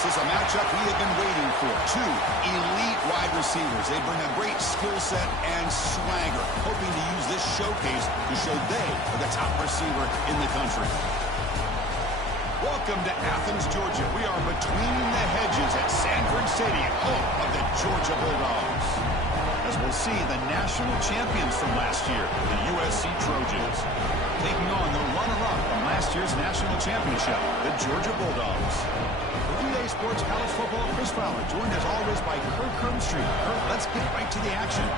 This is a matchup we have been waiting for. Two elite wide receivers. They bring a great skill set and swagger, hoping to use this showcase to show they are the top receiver in the country. Welcome to Athens, Georgia. We are between the hedges at Sanford Stadium, home of the Georgia Bulldogs. As we'll see, the national champions from last year, the USC Trojans, taking on the runner-up from last year's national championship, the Georgia Bulldogs. For EA Sports College Football, Chris Fowler, joined as always by Kirk Herbstreit. Kirk, let's get right to the action.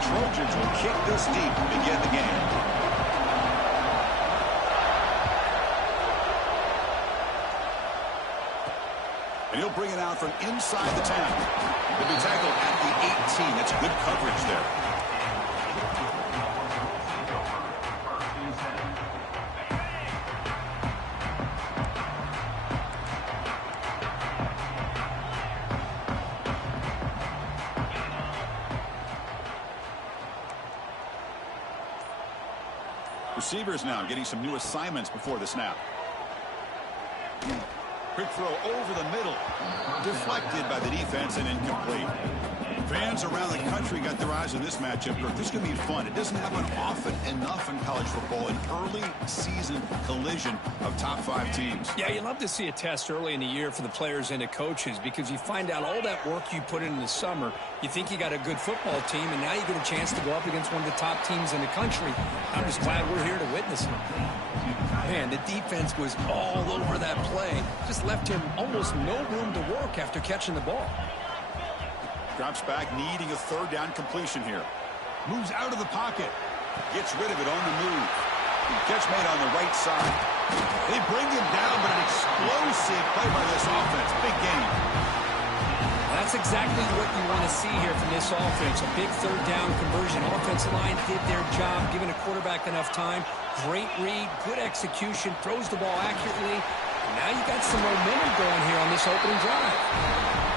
Trojans will kick this deep to begin the game. And he'll bring it out from inside the 10. He'll be tackled at the 18. That's good coverage there. Receivers now getting some new assignments before the snap. Quick throw over the middle. Deflected by the defense and incomplete. Fans around the country got their eyes on this matchup. This is going to be fun. It doesn't happen often enough in college football. An early season collision of top 5 teams. Yeah, you love to see a test early in the year for the players and the coaches because you find out all that work you put in the summer. You think you got a good football team, and now you get a chance to go up against one of the top teams in the country. I'm just glad we're here to witness it. Man, the defense was all over that play. Just left him almost no room to work after catching the ball. Drops back, needing a third down completion here. Moves out of the pocket. Gets rid of it on the move. Catch made on the right side. They bring him down, but an explosive play by this offense. Big game. That's exactly what you want to see here from this offense. A big third down conversion. Offensive line did their job, giving a quarterback enough time. Great read, good execution, throws the ball accurately. And now you got some momentum going here on this opening drive.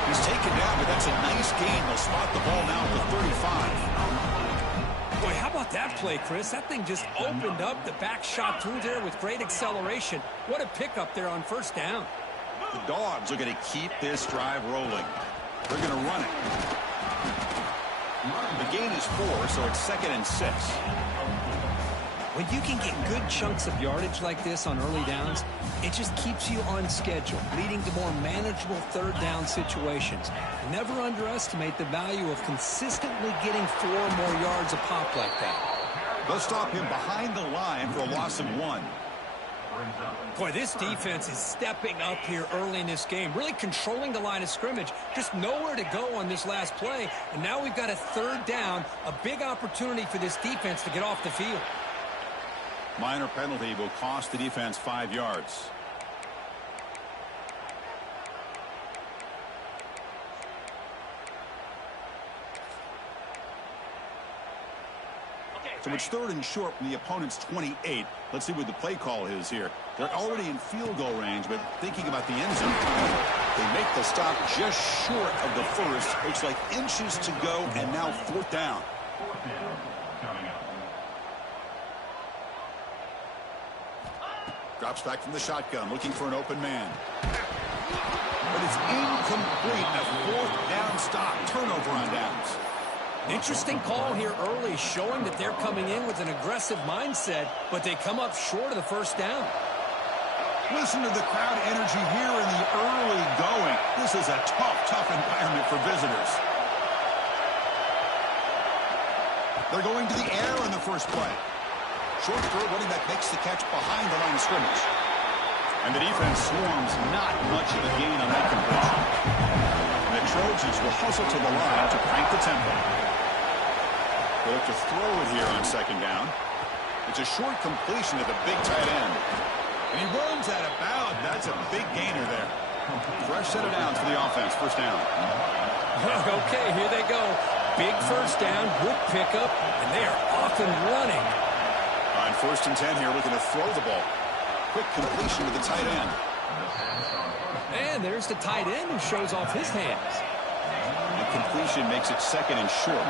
He's taken down, but that's a nice gain. They'll spot the ball now at the 35. Boy, how about that play, Chris? That thing just opened up. The back shot through there with great acceleration. What a pickup there on first down. The Dogs are going to keep this drive rolling. They're going to run it. The gain is 4, so it's 2nd and 6. When you can get good chunks of yardage like this on early downs, it just keeps you on schedule, leading to more manageable third down situations. Never underestimate the value of consistently getting 4 more yards a pop like that. They'll stop him behind the line for a loss of 1. Boy, this defense is stepping up here early in this game, really controlling the line of scrimmage. Just nowhere to go on this last play, and now we've got a third down, a big opportunity for this defense to get off the field. Minor penalty will cost the defense 5 yards. So it's 3rd and short from the opponent's 28. Let's see what the play call is here. They're already in field goal range, but thinking about the end zone. They make the stop just short of the first. Looks like inches to go, and now 4th down. Drops back from the shotgun, looking for an open man. But it's incomplete. A 4th down stop. Turnover on downs. Interesting call here early, showing that they're coming in with an aggressive mindset, but they come up short of the first down. Listen to the crowd energy here in the early going. This is a tough environment for visitors. They're going to the air in the first play. Short throw, running back makes the catch behind the line of scrimmage. And the defense swarms, not much of a gain on that completion. And the Trojans will hustle to the line to crank the tempo. They'll have to throw it here on 2nd down. It's a short completion to the big tight end. And he runs out of bounds. That's a big gainer there. Fresh set of downs for the offense. First down. Okay, here they go. Big first down, good pickup, and they are off and running. On 1st and 10 here, looking to throw the ball. Quick completion to the tight end. And there's the tight end who shows off his hands. completion makes it second and short.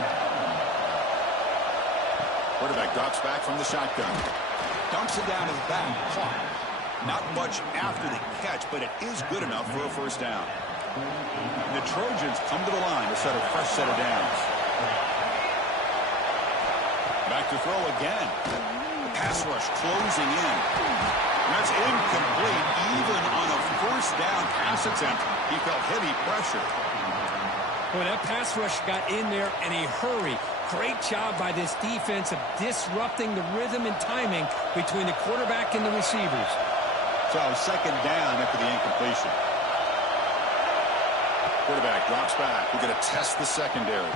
Quarterback drops back from the shotgun. Dumps it down to the back. Caught. Not much after the catch, but it is good enough for a first down. The Trojans come to the line to set a fresh set of downs. Back to throw again. The pass rush closing in. And that's incomplete. Even on a first down pass attempt, he felt heavy pressure. Boy, that pass rush got in there in a hurry. Great job by this defense of disrupting the rhythm and timing between the quarterback and the receivers. So second down after the incompletion. Quarterback drops back. We're going to test the secondary.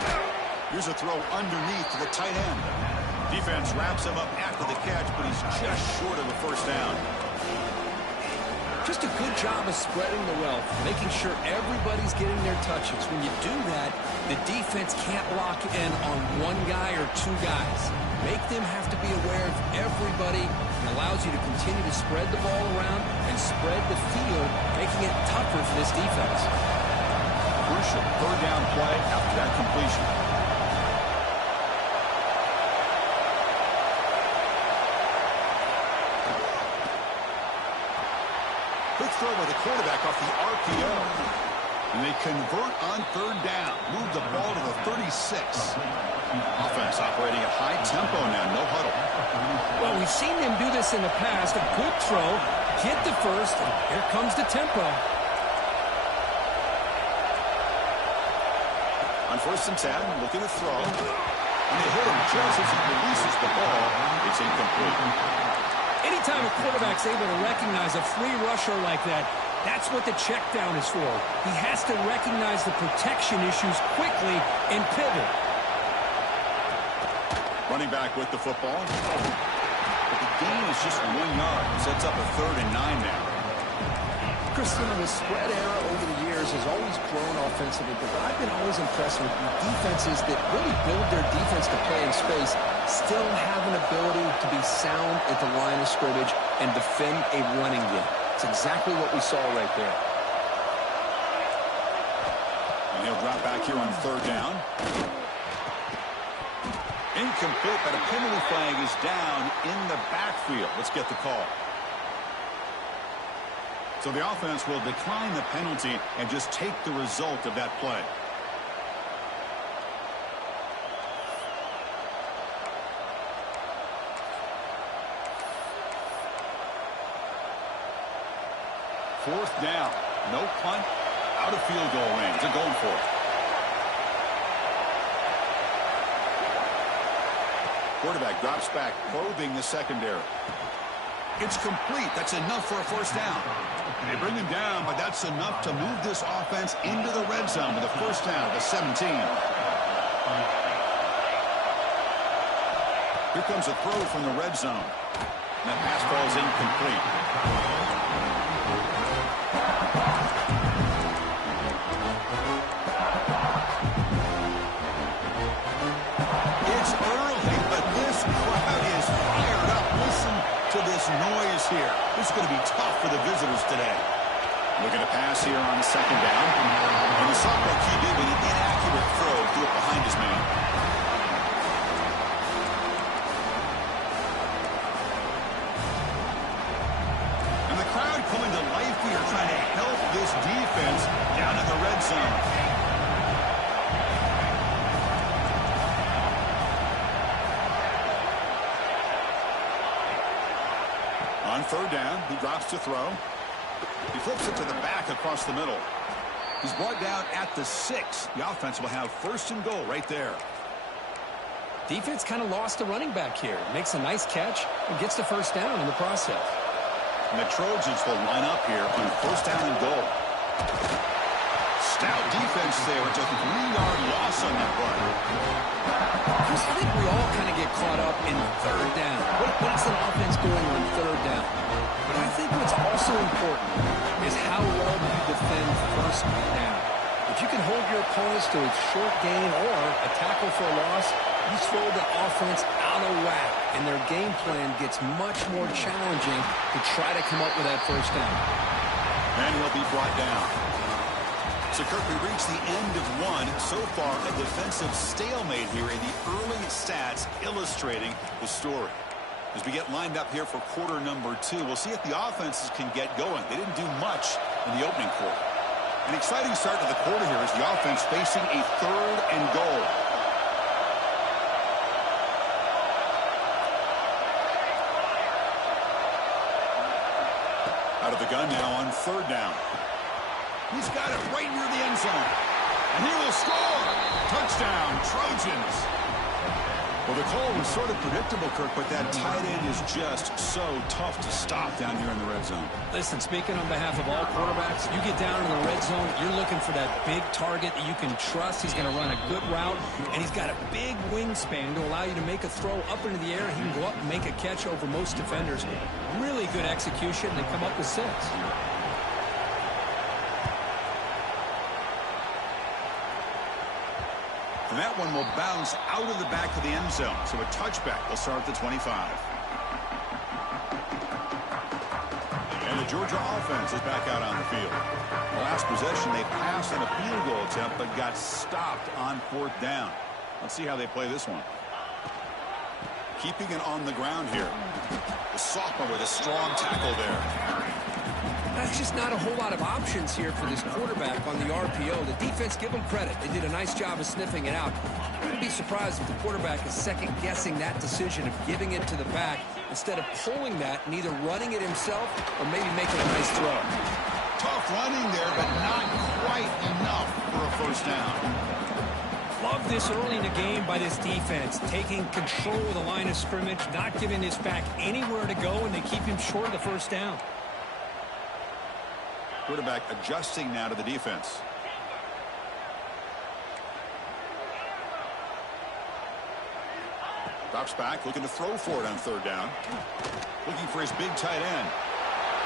Here's a throw underneath to the tight end. Defense wraps him up after the catch, but he's just short of the first down. Just a good job of spreading the wealth, making sure everybody's getting their touches. When you do that, the defense can't lock in on one guy or two guys. Make them have to be aware of everybody, and allows you to continue to spread the ball around and spread the field, making it tougher for this defense. Crucial third down play after that completion. Quick throw by the quarterback off the RPO. And they convert on third down. Move the ball to the 36. Offense operating at high tempo now. No huddle. Well, we've seen them do this in the past. A good throw, get the first, and here comes the tempo. On 1st and 10, looking to throw. And they hit him just as he releases the ball. It's incomplete. Anytime a quarterback's able to recognize a free rusher like that, that's what the check down is for. He has to recognize the protection issues quickly and pivot. Running back with the football. But the gain is just 1 yard. Sets up a 3rd and 9 now. Christian, the spread era over the years has always grown offensively, but I've been always impressed with the defenses that really build their defense to play in space, still have an ability to be sound at the line of scrimmage and defend a running game. It's exactly what we saw right there. And he'll drop back here on 3rd down. Incomplete, but a penalty flag is down in the backfield. Let's get the call. So the offense will decline the penalty and just take the result of that play. Fourth down. No punt. Out of field goal range. They're going for it. Quarterback drops back, probing the secondary. It's complete. That's enough for a first down. They bring him down, but that's enough to move this offense into the red zone with a first down at the 17. Here comes a throw from the red zone. And that pass ball is incomplete. It's early, but this crowd is fired up. Listen to this noise here. This is going to be tough for the visitors today. Looking to pass here on the 2nd down. And the sophomore QB with an inaccurate throw threw it behind his man. And the crowd coming to life here, trying to help this defense down in the red zone. On 3rd down, he drops to throw. He flips it to the back across the middle. He's brought down at the 6. The offense will have 1st and goal right there. Defense kind of lost the running back here. Makes a nice catch and gets the first down in the process. And the Trojans will line up here on 1st down and goal. Stout defense there. It's a 3-yard loss on that run. Chris, I think we all kind of get caught up in 3rd down. What is an offense doing on 3rd down? But I think what's also important is how well you defend 1st down. If you can hold your opponents to a short gain or a tackle for a loss, you throw the offense out of whack, and their game plan gets much more challenging to try to come up with that 1st down. And he'll be brought down. So, Kirk, we reached the end of one. So far, a defensive stalemate here in the early stats illustrating the story. As we get lined up here for quarter number 2, we'll see if the offenses can get going. They didn't do much in the opening quarter. An exciting start to the quarter here as the offense facing a 3rd and goal. Out of the gun now on 3rd down. He's got it right near the end zone. And he will score. Touchdown, Trojans. Well, the call was sort of predictable, Kirk, but that tight end is just so tough to stop down here in the red zone. Listen, speaking on behalf of all quarterbacks, you get down in the red zone, you're looking for that big target that you can trust. He's going to run a good route, and he's got a big wingspan to allow you to make a throw up into the air. He can go up and make a catch over most defenders. Really good execution. They come up with 6. And that one will bounce out of the back of the end zone. So a touchback will start at the 25. And the Georgia offense is back out on the field. The last possession, they passed on a field goal attempt, but got stopped on 4th down. Let's see how they play this one. Keeping it on the ground here. The sophomore with a strong tackle there. That's just not a whole lot of options here for this quarterback on the RPO. The defense, give them credit. They did a nice job of sniffing it out. I wouldn't be surprised if the quarterback is second-guessing that decision of giving it to the back instead of pulling that and either running it himself or maybe making a nice throw. Tough running there, but not quite enough for a 1st down. Love this early in the game by this defense, taking control of the line of scrimmage, not giving this back anywhere to go, and they keep him short of the 1st down. Quarterback adjusting now to the defense. Drops back, looking to throw for it on 3rd down. Looking for his big tight end.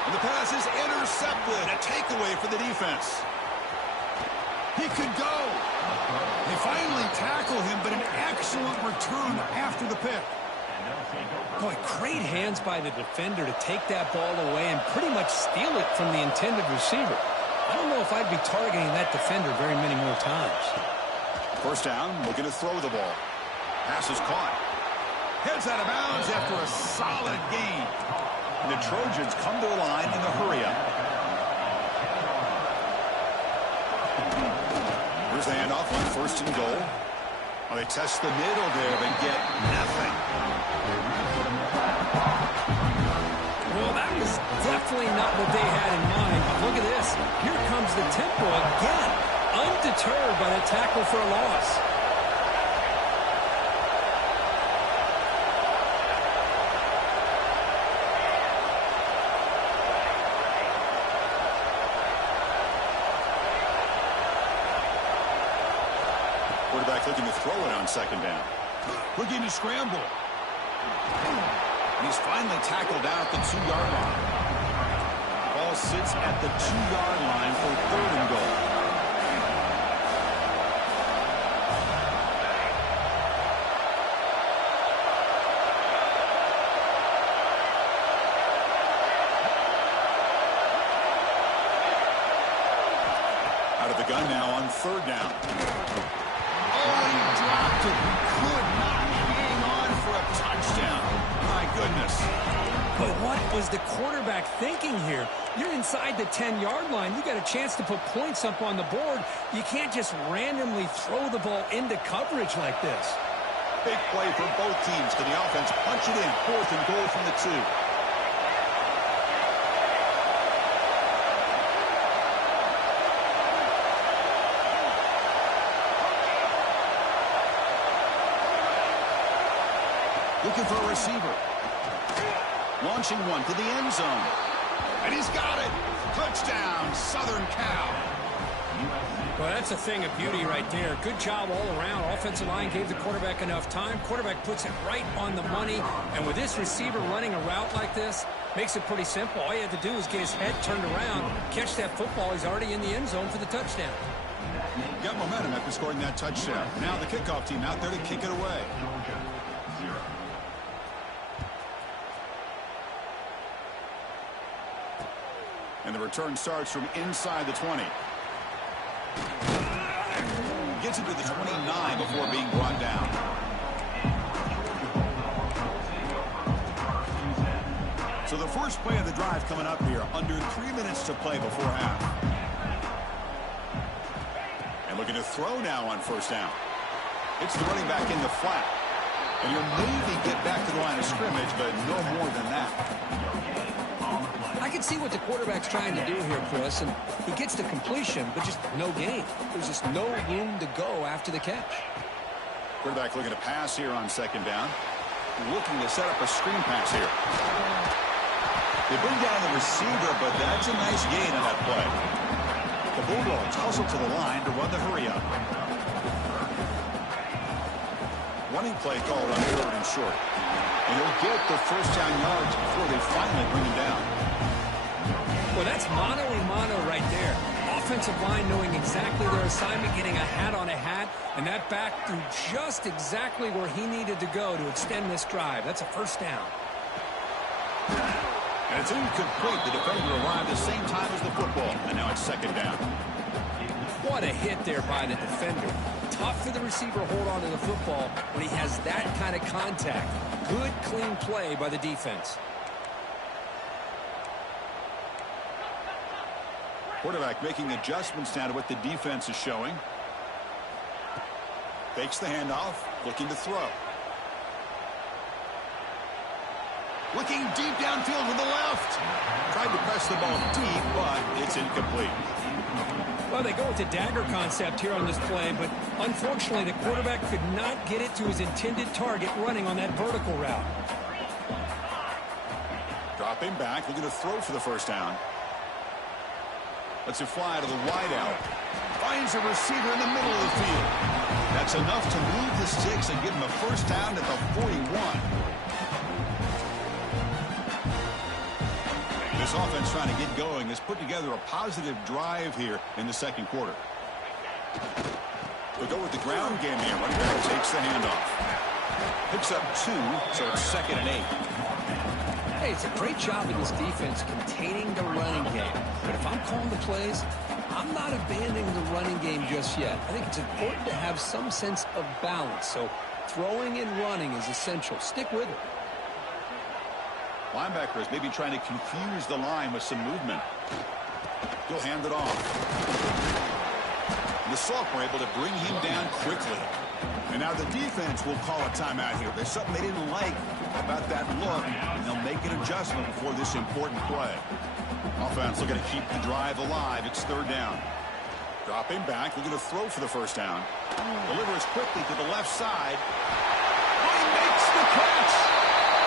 And the pass is intercepted. A takeaway for the defense. He could go. They finally tackle him, but an excellent return after the pick. Boy, great hands by the defender to take that ball away and pretty much steal it from the intended receiver. I don't know if I'd be targeting that defender very many more times. 1st down, looking to throw the ball. Pass is caught. Heads out of bounds after a solid gain. And the Trojans come to the line in the hurry-up. Here's the handoff on 1st and goal. Well, they test the middle there, but get nothing. Well, that was definitely not what they had in mind. But look at this. Here comes the tempo again. Undeterred by the tackle for a loss. Quarterback looking to throw it on 2nd down. Looking to scramble. And he's finally tackled down at the 2-yard line. Ball sits at the 2-yard line for 3rd and goal. Out of the gun now on 3rd down. Oh, he dropped it. He could not hang on for a touchdown. My goodness. But what was the quarterback thinking here? You're inside the 10-yard line. You got a chance to put points up on the board. You can't just randomly throw the ball into coverage like this. Big play for both teams. Can the offense punch it in? 4th and goal from the 2. Looking for a receiver. Launching one to the end zone. And he's got it. Touchdown, Southern Cal. Well, that's a thing of beauty right there. Good job all around. Offensive line gave the quarterback enough time. Quarterback puts it right on the money. And with this receiver running a route like this, makes it pretty simple. All you have to do is get his head turned around, catch that football. He's already in the end zone for the touchdown. Got momentum after scoring that touchdown. Now the kickoff team out there to kick it away. And the return starts from inside the 20. Gets it to the 29 before being brought down. So the first play of the drive coming up here. Under 3 minutes to play before half. And looking to throw now on first down. It's the running back in the flat. And you'll maybe get back to the line of scrimmage, but no more than that. I can see what the quarterback's trying to do here, Chris, and he gets the completion, but just no gain. There's just no room to go after the catch. Quarterback looking to pass here on second down. Looking to set up a screen pass here. They bring down the receiver, but that's a nice gain on that play. The Bulldogs hustle to the line to run the hurry up. Running play called on 3rd and short. And he'll get the first down yards before they finally bring him down. Well, that's mano-a-mano right there. Offensive line knowing exactly their assignment, getting a hat on a hat, and that back threw just exactly where he needed to go to extend this drive. That's a first down. And it's incomplete. The defender arrived at the same time as the football, and now it's second down. What a hit there by the defender. Tough for the receiver to hold on to the football when he has that kind of contact. Good, clean play by the defense. Quarterback making adjustments now to what the defense is showing. Fakes the handoff, looking to throw. Looking deep downfield to the left. Tried to press the ball deep, but it's incomplete. Well, they go with the dagger concept here on this play, but unfortunately the quarterback could not get it to his intended target running on that vertical route. Dropping back, looking to throw for the first down. Lets it fly to the wideout. Finds a receiver in the middle of the field. That's enough to move the sticks and give him a first down at the 41. This offense trying to get going has put together a positive drive here in the second quarter. We'll go with the ground game here. Running back takes the handoff. Picks up 2, so it's 2nd and 8. Hey, it's a great job in this defense containing the running game. But if I'm calling the plays, I'm not abandoning the running game just yet. I think it's important to have some sense of balance. So throwing and running is essential. Stick with it. Linebackers maybe trying to confuse the line with some movement. He'll hand it off. The Salk were able to bring him down quickly. And now the defense will call a timeout here. There's something they didn't like about that look, and they'll make an adjustment before this important play. Offense looking to keep the drive alive. It's 3rd down. Dropping back, looking to throw for the first down. Delivers quickly to the left side. Oh, he makes the catch!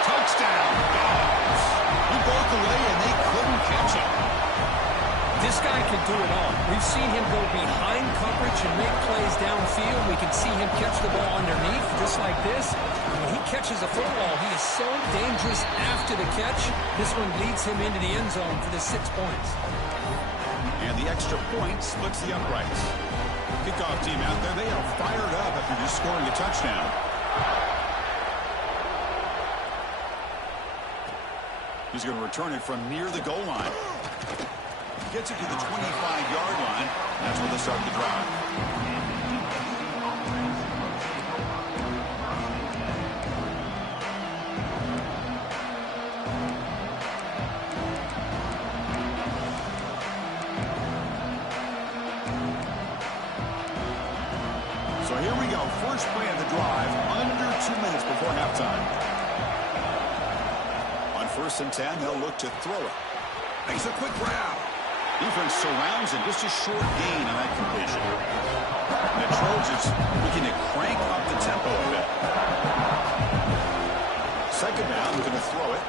Touchdown, Dogs. He broke away, and they couldn't catch him. This guy can do it all. We've seen him go behind coverage and make plays downfield. We can see him catch the ball underneath, just like this. When he catches a football, he is so dangerous after the catch. This one leads him into the end zone for the 6 points. And the extra point splits the uprights. Kickoff team out there, they are fired up after just scoring a touchdown. He's going to return it from near the goal line. Gets it to the 25-yard line. That's where they start the drive. So here we go. First play of the drive. Under 2 minutes before halftime. On 1st and 10, they'll look to throw it. Makes a quick grab. Defense surrounds him. Just a short gain on that completion. And the Trojans looking to crank up the tempo a bit. Second down, looking to throw it.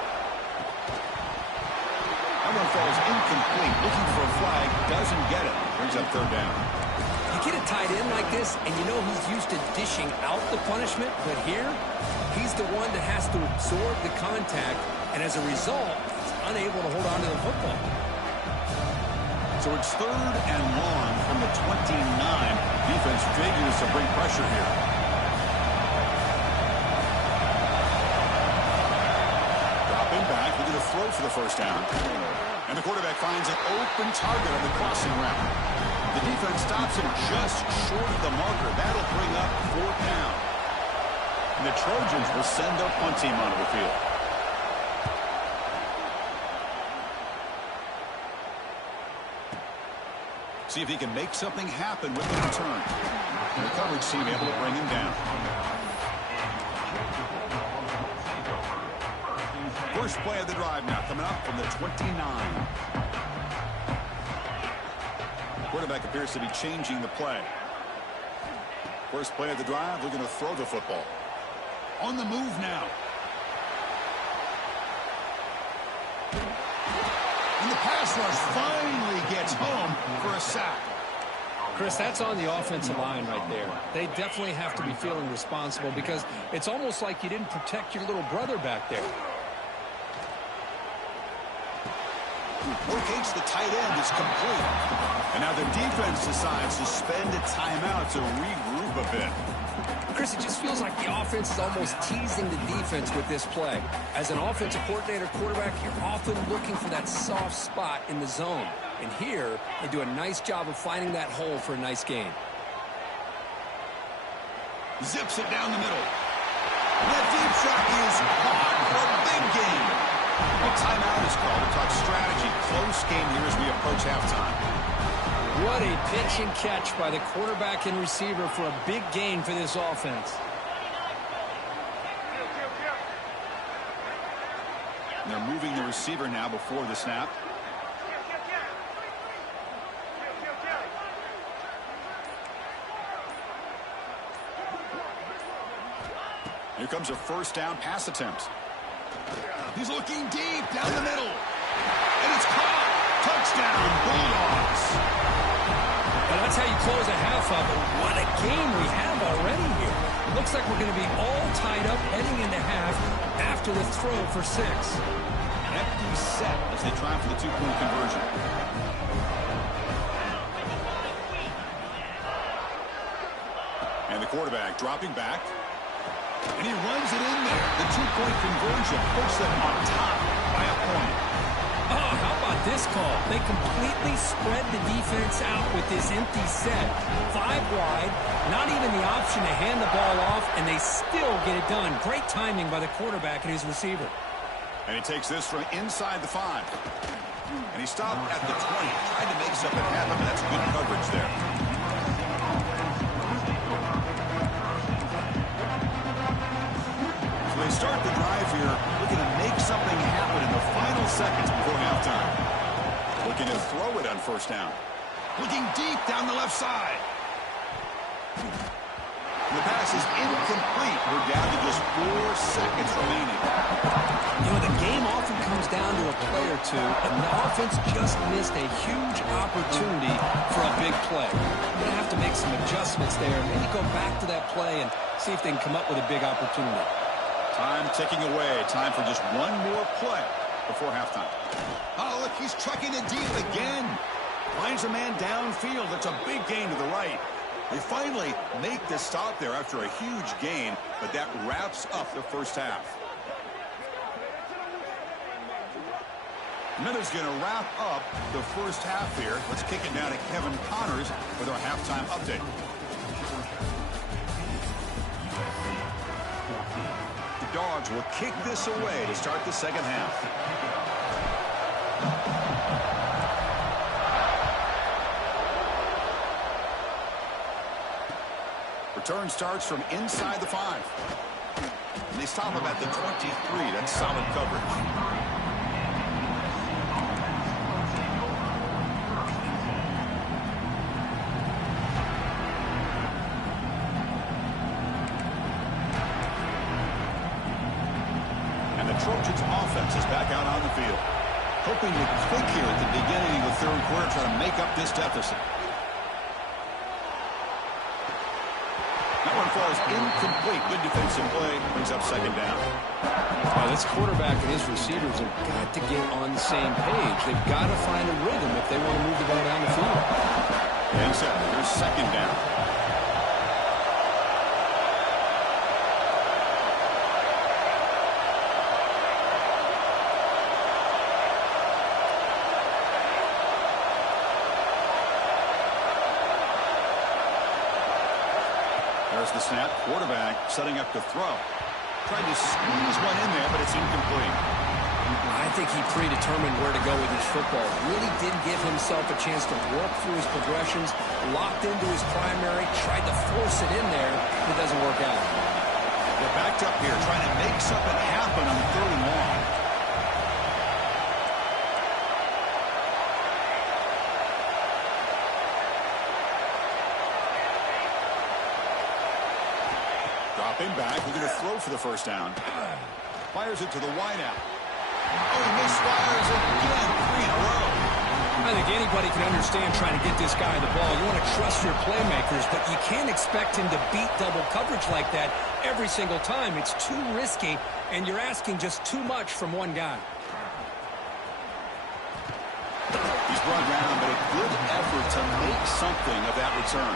That one falls incomplete. Looking for a flag. Doesn't get it. Brings up 3rd down. You get a tight end like this, and you know he's used to dishing out the punishment, but here, he's the one that has to absorb the contact, and as a result, he's unable to hold on to the football. So it's 3rd and long from the 29. Defense figures to bring pressure here. Dropping back, looking to throw for the first down. And the quarterback finds an open target on the crossing route. The defense stops him just short of the marker. That'll bring up 4th down. And the Trojans will send their punt team onto the field. See if he can make something happen with the return. And the coverage team able to bring him down. First play of the drive now coming up from the 29. Quarterback appears to be changing the play. First play of the drive, we're going to throw the football. On the move now. And the pass rush finally gets home for a sack. Chris, that's on the offensive line right there. They definitely have to be feeling responsible because it's almost like you didn't protect your little brother back there. Locates the tight end is complete. And now the defense decides to spend a timeout to regroup a bit. Chris, it just feels like the offense is almost teasing the defense with this play. As an offensive coordinator, quarterback, you're often looking for that soft spot in the zone. And here, they do a nice job of finding that hole for a nice gain. Zips it down the middle. That deep shot is caught for a big gain. A timeout is called to talk strategy. Close game here as we approach halftime. What a pitch and catch by the quarterback and receiver for a big gain for this offense. And they're moving the receiver now before the snap. Here comes a first down pass attempt. He's looking deep down the middle. And it's caught. Touchdown, Bulldogs. And that's how you close a half of it. What a game we have already here. Looks like we're going to be all tied up heading into half after the throw for 6. Empty set as they try for the 2-point conversion. And the quarterback dropping back. And he runs it in there. The 2-point conversion puts them on top by a point. Oh, how about this call? They completely spread the defense out with this empty set. 5 wide, not even the option to hand the ball off, and they still get it done. Great timing by the quarterback and his receiver. And he takes this from inside the 5. And he stopped at the 20, trying to make something happen, but that's good coverage there. So they start the drive here, looking to make something happen in the final seconds before halftime. Looking to throw it on first down. Looking deep down the left side. The pass is incomplete. We're down to just 4 seconds remaining. You know, the game often comes down to a play or two, and the offense just missed a huge opportunity for a big play. You're going to have to make some adjustments there, maybe go back to that play and see if they can come up with a big opportunity. Time ticking away. Time for just one more play before halftime. Oh, look, he's trucking it deep again. Finds a man downfield. That's a big gain to the right. They finally make the stop there after a huge gain, but that wraps up the first half. Miller's going to wrap up the first half here. Let's kick it down to Kevin Connors with our halftime update. The Dogs will kick this away to start the second half. Return starts from inside the 5. And they stop him at the 23. That's solid coverage. Trojans offense is back out on the field. Hoping to click here at the beginning of the third quarter, try to make up this deficit. That one falls incomplete. Good defensive play. Brings up second down. Now, this quarterback and his receivers have got to get on the same page. They've got to find a rhythm if they want to move the ball down the field. And so, here's second down. There's the snap. Quarterback setting up to throw. Tried to squeeze one in there, but it's incomplete. I think he predetermined where to go with his football. Really didn't give himself a chance to work through his progressions. Locked into his primary. Tried to force it in there. It doesn't work out. They're backed up here trying to make something happen on 3rd and long. Dropping back, we're going to throw for the first down. Fires it to the wideout. Oh, he misfires it again, 3 in a row. I think anybody can understand trying to get this guy the ball. You want to trust your playmakers, but you can't expect him to beat double coverage like that every single time. It's too risky, and you're asking just too much from one guy. He's brought down, but a good effort to make something of that return.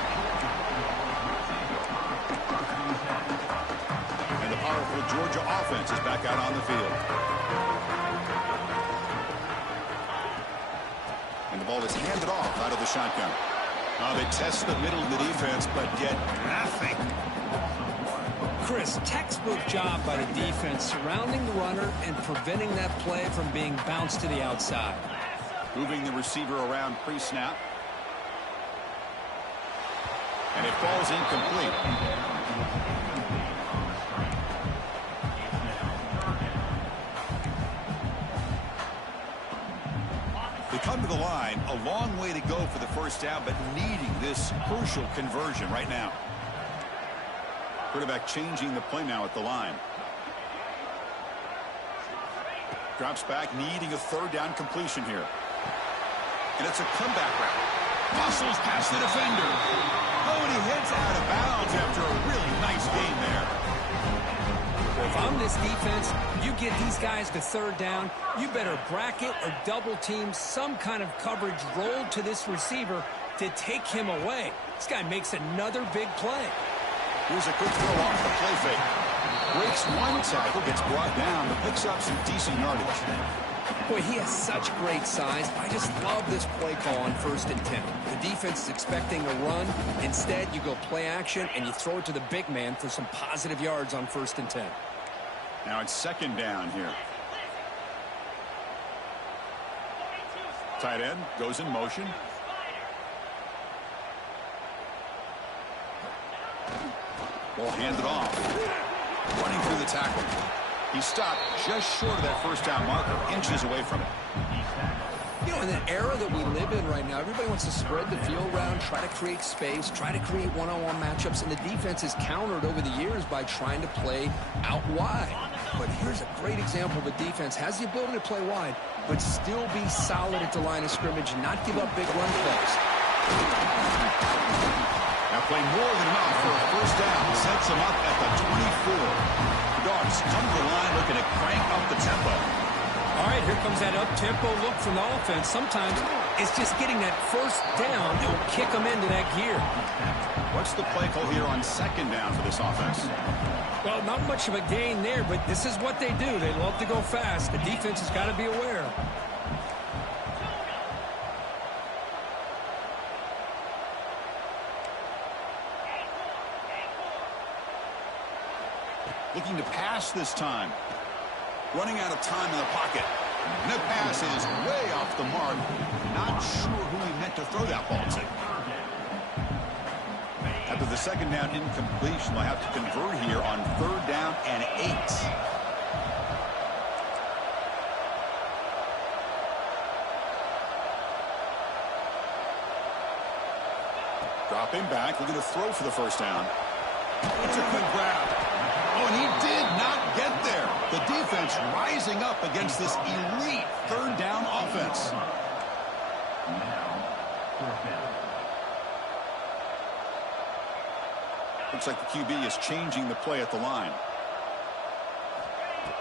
And the powerful Georgia offense is back out on the field. And the ball is handed off out of the shotgun. They test the middle of the defense, but get nothing. Chris, textbook job by the defense surrounding the runner and preventing that play from being bounced to the outside. Moving the receiver around pre-snap. And it falls incomplete. They come to the line, a long way to go for the first down, but needing this crucial conversion right now. Quarterback changing the play now at the line. Drops back, needing a 3rd down completion here. And it's a comeback route. Muscles past the defender. Oh, and he heads out of bounds after a really nice gain there. If I'm this defense, you get these guys to 3rd down, you better bracket or double team some kind of coverage rolled to this receiver to take him away. This guy makes another big play. Here's a good throw off the play fake. Breaks one tackle, gets brought down, but picks up some decent yardage. Boy, he has such great size. I just love this play call on 1st and 10. The defense is expecting a run. Instead, you go play action, and you throw it to the big man for some positive yards on 1st and 10. Now it's 2nd down here. Tight end goes in motion. Ball handed off. Running through the tackle. He stopped just short of that 1st down marker, inches away from it. You know, in the era that we live in right now, everybody wants to spread the field around, try to create space, try to create one-on-one matchups, and the defense is countered over the years by trying to play out wide. But here's a great example of a defense has the ability to play wide, but still be solid at the line of scrimmage, not give up big run plays. Now play more than enough for a 1st down. Sets him up at the 24. The Dogs come to the line looking to crank up the tempo. All right, here comes that up-tempo look from the offense. Sometimes it's just getting that 1st down that will kick them into that gear. What's the play call here on 2nd down for this offense? Well, not much of a gain there, but this is what they do. They love to go fast. The defense has got to be aware. Looking to pass this time. Running out of time in the pocket. And that pass is way off the mark. Not sure who he meant to throw that ball to. After the 2nd down incompletion, they'll have to convert here on 3rd down and 8. Dropping back, looking to throw for the 1st down. It's a quick grab. Oh, and he did not get there. The defense rising up against this elite 3rd down offense. Looks like the QB is changing the play at the line.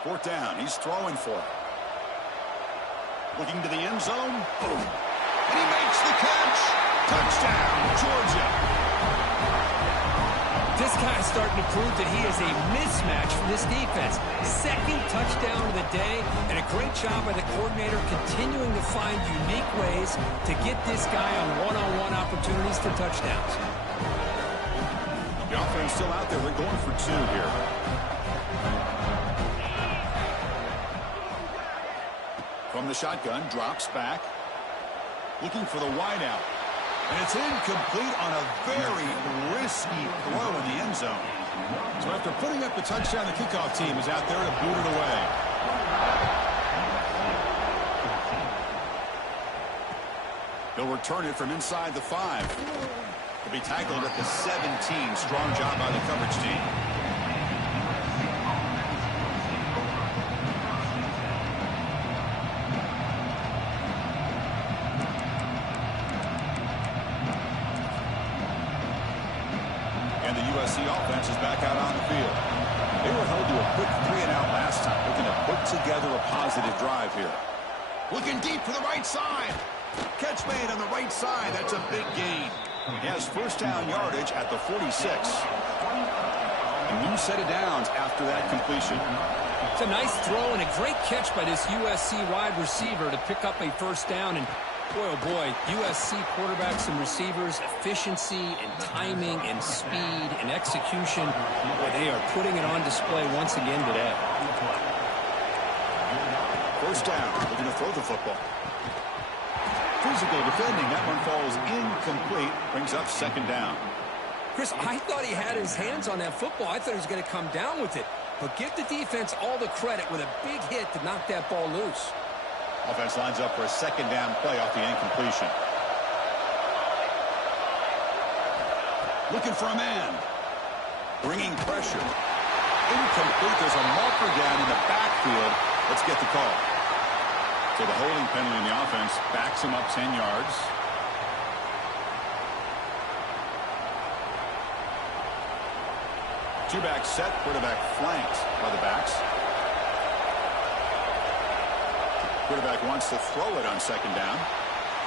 4th down. He's throwing for it. Looking to the end zone. Boom. And he makes the catch. Touchdown, Georgia. This guy is starting to prove that he is a mismatch for this defense. 2nd touchdown of the day, and a great job by the coordinator continuing to find unique ways to get this guy on one-on-one opportunities for touchdowns. The offense still out there. They're going for two here. From the shotgun, drops back. Looking for the wideout. And it's incomplete on a very risky throw in the end zone. So after putting up the touchdown, the kickoff team is out there to boot it away. They'll return it from inside the 5. He'll be tackled at the 17. Strong job by the coverage team. And the USC offense is back out on the field. They were held to a quick 3-and-out last time. Looking to put together a positive drive here. Looking deep for the right side. Catch made on the right side. That's a big gain. He has first down yardage at the 46. A new set of downs after that completion. It's a nice throw and a great catch by this USC wide receiver to pick up a first down. And boy, oh boy, USC quarterbacks and receivers, efficiency and timing and speed and execution. Boy, they are putting it on display once again today. First down. Looking to throw the football. Physical defending. That one falls incomplete. Brings up second down. Chris, I thought he had his hands on that football. I thought he was going to come down with it. But give the defense all the credit with a big hit to knock that ball loose. Offense lines up for a second down play off the incompletion. Looking for a man. Bringing pressure. Incomplete. There's a marker down in the backfield. Let's get the call. So the holding penalty in the offense backs him up 10 yards. Two-back set, quarterback flanked by the backs. Quarterback wants to throw it on second down.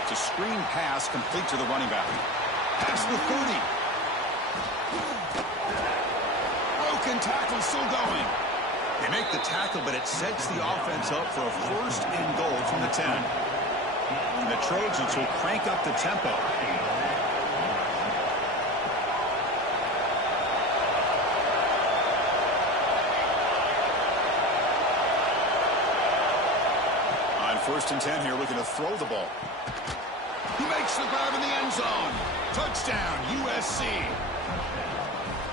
It's a screen pass complete to the running back. Past the 30. Broken tackle still going. They make the tackle, but it sets the offense up for a first and goal from the 10. And the Trojans will crank up the tempo. On first and 10 here, looking to throw the ball. He makes the grab in the end zone. Touchdown, USC.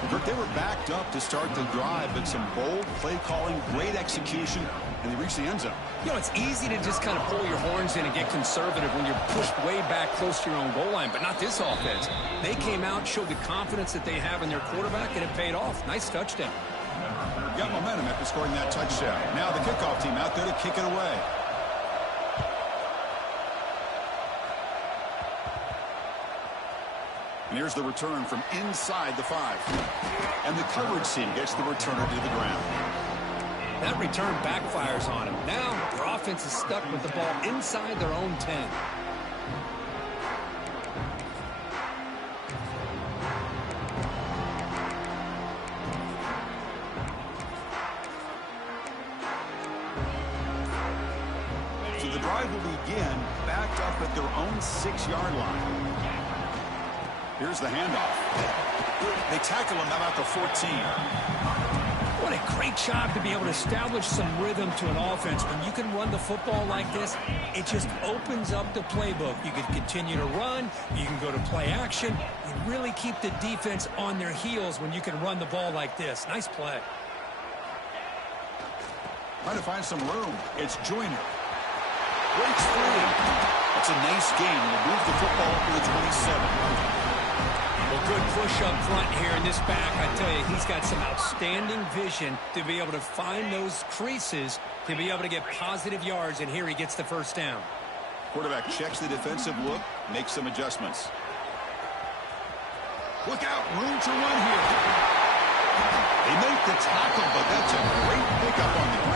Kirk, they were backed up to start the drive, but some bold play calling, great execution, and they reached the end zone. You know, it's easy to just kind of pull your horns in and get conservative when you're pushed way back close to your own goal line, but not this offense. They came out, showed the confidence that they have in their quarterback, and it paid off. Nice touchdown. Got momentum after scoring that touchdown. Now the kickoff team out there to kick it away. And here's the return from inside the 5. And the coverage team gets the returner to the ground. That return backfires on him. Now their offense is stuck with the ball inside their own 10. So the drive will begin backed up at their own 6-yard line. Here's the handoff. They tackle him about the 14. What a great job to be able to establish some rhythm to an offense. When you can run the football like this, it just opens up the playbook. You can continue to run. You can go to play action. You really keep the defense on their heels when you can run the ball like this. Nice play. Trying to find some room. It's Joyner. Breaks free. That's a nice gain. Will move the football up to the 27. Well, good push up front here in this back. I tell you, he's got some outstanding vision to be able to find those creases, to be able to get positive yards, and here he gets the first down. Quarterback checks the defensive look, makes some adjustments. Look out, room to run here. They make the tackle, but that's a great pickup on the ground.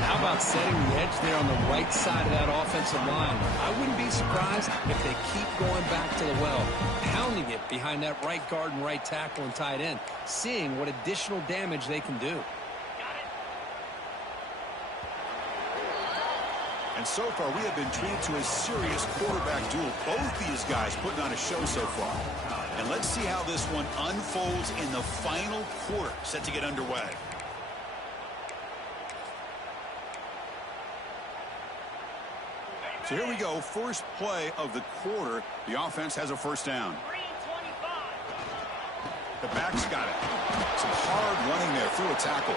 How about setting the edge there on the right side of that offensive line? I wouldn't be surprised if they keep going back to the well, pounding it behind that right guard and right tackle and tight end, seeing what additional damage they can do. And so far, we have been treated to a serious quarterback duel. Both these guys putting on a show so far. And let's see how this one unfolds in the final quarter, set to get underway. So here we go, first play of the quarter. The offense has a first down. The back's got it. Some hard running there through a tackle.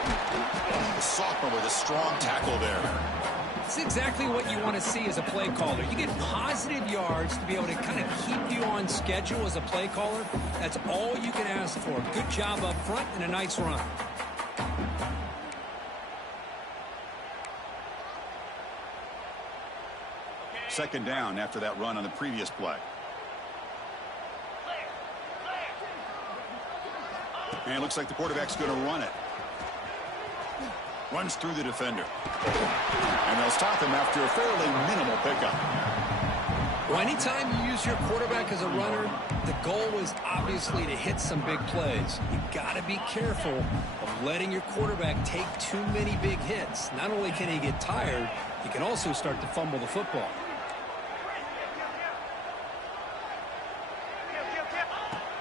The sophomore with a strong tackle there. It's exactly what you want to see as a play caller. You get positive yards to be able to kind of keep you on schedule as a play caller. That's all you can ask for. Good job up front and a nice run. Second down after that run on the previous play. And it looks like the quarterback's going to run it. Runs through the defender. And they'll stop him after a fairly minimal pickup. Well, anytime you use your quarterback as a runner, the goal is obviously to hit some big plays. You got to be careful of letting your quarterback take too many big hits. Not only can he get tired, he can also start to fumble the football.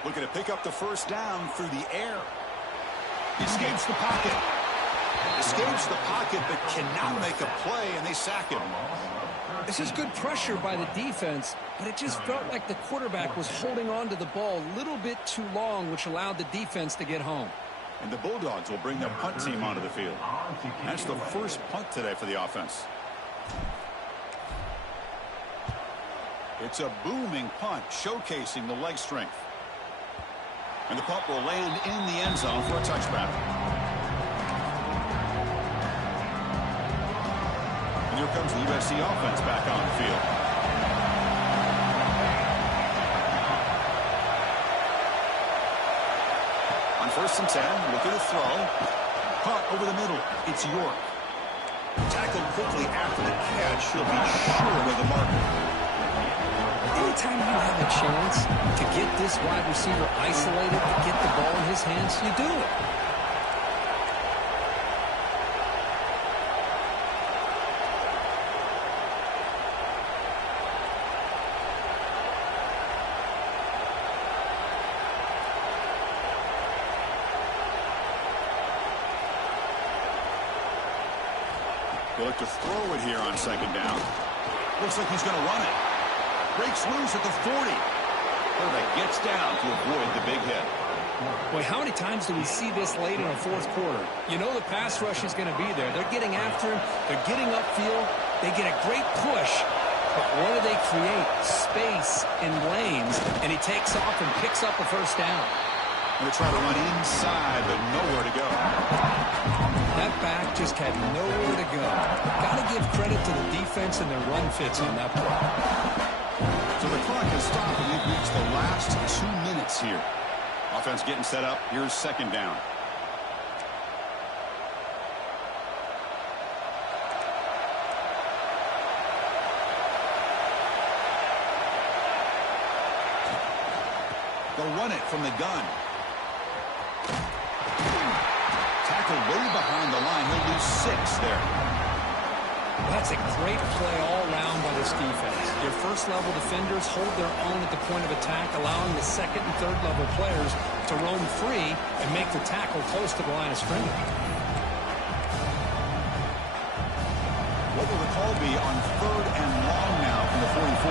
Looking to pick up the first down through the air. He escapes the pocket. Escapes the pocket, but cannot make a play, and they sack him. This is good pressure by the defense, but it just felt like the quarterback was holding on to the ball a little bit too long, which allowed the defense to get home. And the Bulldogs will bring their punt team onto the field. That's the first punt today for the offense. It's a booming punt, showcasing the leg strength. And the punt will land in the end zone for a touchback. And here comes the USC offense back on the field. On 1st and 10, look at the throw. Punt over the middle. It's York. Tackled quickly after the catch. He'll be short of the marker. Anytime you have a chance to get this wide receiver isolated, to get the ball in his hands, you do it. They look to throw it here on second down. Looks like he's going to run it. Breaks loose at the 40. Quarterback gets down to avoid the big hit. Boy, how many times do we see this late in a fourth quarter? You know the pass rush is going to be there. They're getting after him. They're getting upfield. They get a great push. But what do they create? Space and lanes. And he takes off and picks up a first down. Going to try to run inside, but nowhere to go. That back just had nowhere to go. Got to give credit to the defense and their run fits on that play. So the clock has stopped, and we've reached the last 2 minutes here. Offense getting set up. Here's second down. They'll run it from the gun. Tackled way behind the line. He'll lose 6 there. That's a great play all around by this defense. Your first-level defenders hold their own at the point of attack, allowing the second and third-level players to roam free and make the tackle close to the line of scrimmage. What will the call be on 3rd and long now from the 44?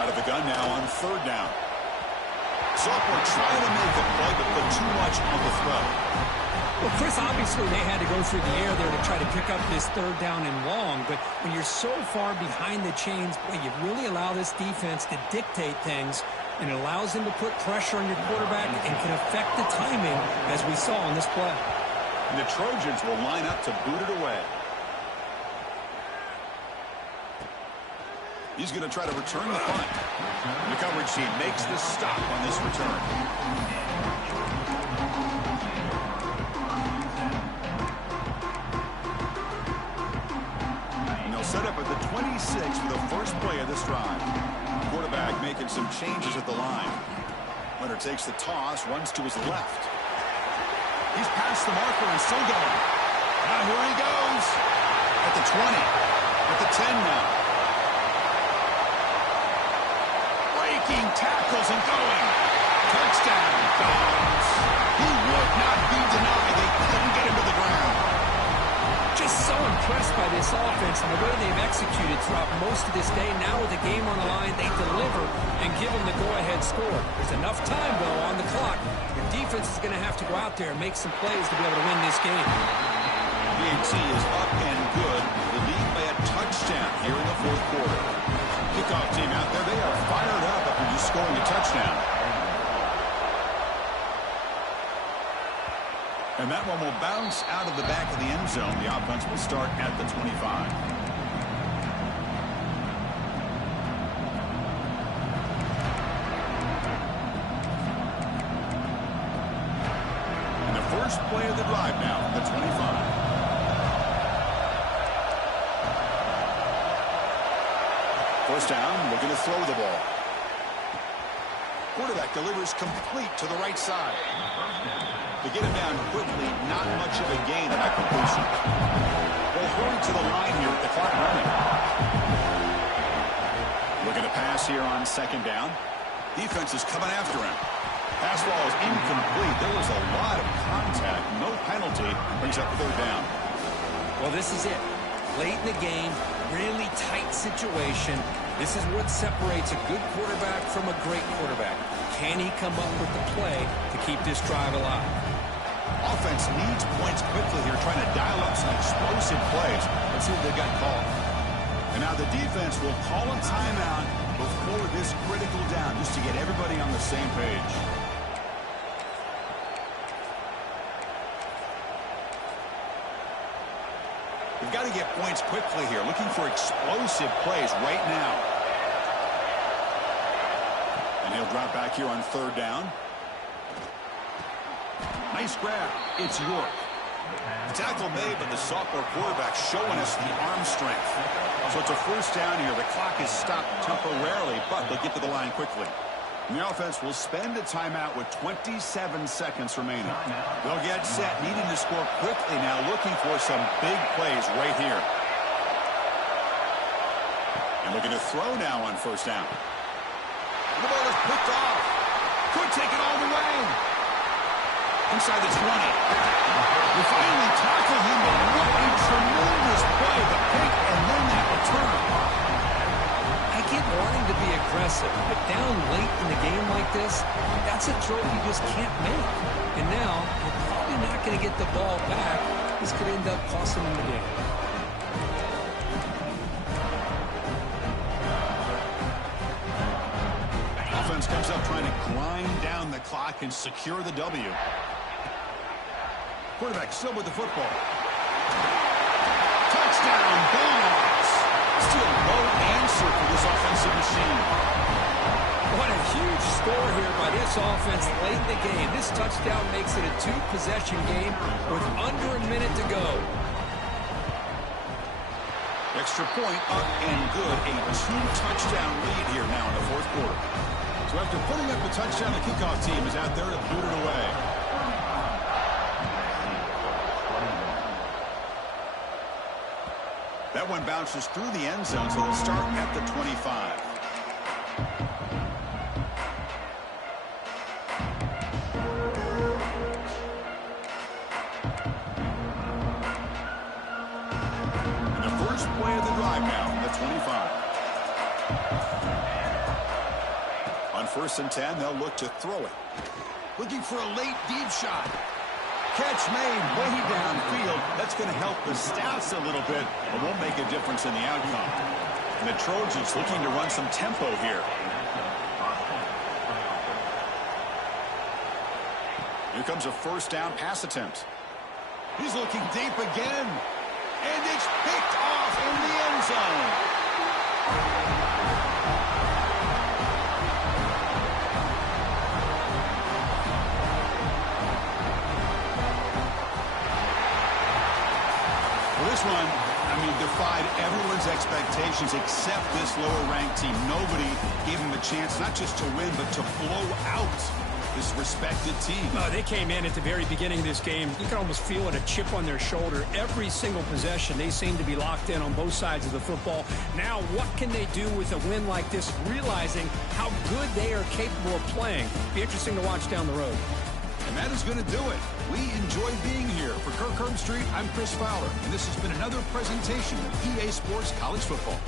Out of the gun now on 3rd down. Sophomore trying to make a play, but put too much on the throw. Well, Chris, obviously they had to go through the air there to try to pick up this 3rd down and long, but when you're so far behind the chains, boy, you really allow this defense to dictate things, and it allows them to put pressure on your quarterback and can affect the timing, as we saw on this play. And the Trojans will line up to boot it away. He's going to try to return the punt. The coverage team makes the stop on this return. Set up at the 26 for the first play of this drive. Quarterback making some changes at the line. Leonard takes the toss, runs to his left. He's past the marker and still going. Now here he goes. At the 20. At the 10 now. Breaking tackles and going. Touchdown. Goes. He would not be denied. They couldn't get him to the ground. Just so impressed by this offense and the way they've executed throughout most of this day. Now with the game on the line, they deliver and give them the go-ahead score. There's enough time, though, on the clock. Your defense is going to have to go out there and make some plays to be able to win this game. PAT is up and good. The lead by a touchdown here in the fourth quarter. Kickoff team out there, they are fired up after just scoring a touchdown. And that one will bounce out of the back of the end zone. The offense will start at the 25. And the first play of the drive now, the 25. First down, looking to throw the ball. Quarterback delivers complete to the right side. To get him down quickly, not much of a gain on that completion. They'll hurry to the line here with the clock running. Looking to pass here on second down. Defense is coming after him. Pass ball is incomplete. There was a lot of contact. No penalty. Brings up third down. Well, this is it. Late in the game, really tight situation. This is what separates a good quarterback from a great quarterback. Can he come up with the play to keep this drive alive? Offense needs points quickly here, trying to dial up some explosive plays. Let's see what they've got called. And now the defense will call a timeout before this critical down, just to get everybody on the same page. We've got to get points quickly here, looking for explosive plays right now. And he'll drop back here on third down. Nice grab. It's York. The tackle made, but the sophomore quarterback showing us the arm strength. So it's a first down here. The clock is stopped temporarily, but they'll get to the line quickly. And the offense will spend a timeout with 27 seconds remaining. They'll get set, needing to score quickly now, looking for some big plays right here. And looking to throw now on first down. The ball is picked off. Could take it all the way. Inside the 20. We finally tackle him, but what a tremendous play. The pick and then that return. I get wanting to be aggressive, but down late in the game like this, that's a throw you just can't make. And now, you're probably not going to get the ball back. This could end up costing him the game. Offense comes up trying to grind down the clock and secure the W. Quarterback still with the football. Touchdown, Bulldogs. Still no answer for this offensive machine. What a huge score here by this offense late in the game. This touchdown makes it a two-possession game with under a minute to go. Extra point up and good. A two-touchdown lead here now in the fourth quarter. So after putting up a touchdown, the kickoff team is out there to boot it away. That one bounces through the end zone, so they'll start at the 25. And the first play of the drive now from the 25. On first and 10, they'll look to throw it. Looking for a late deep shot. Catch made way downfield. That's going to help the stats a little bit, but won't make a difference in the outcome. And the Trojans looking to run some tempo here. Here comes a first down pass attempt. He's looking deep again. And it's picked off in the end zone. This one, I mean, defied everyone's expectations except this lower-ranked team. Nobody gave them a chance not just to win, but to blow out this respected team. Oh, they came in at the very beginning of this game. You can almost feel it, a chip on their shoulder. Every single possession, they seem to be locked in on both sides of the football. Now, what can they do with a win like this, realizing how good they are capable of playing? Be interesting to watch down the road. And that is going to do it. We enjoy being here. For Kirk Herbstreit, I'm Chris Fowler, and this has been another presentation of EA Sports College Football.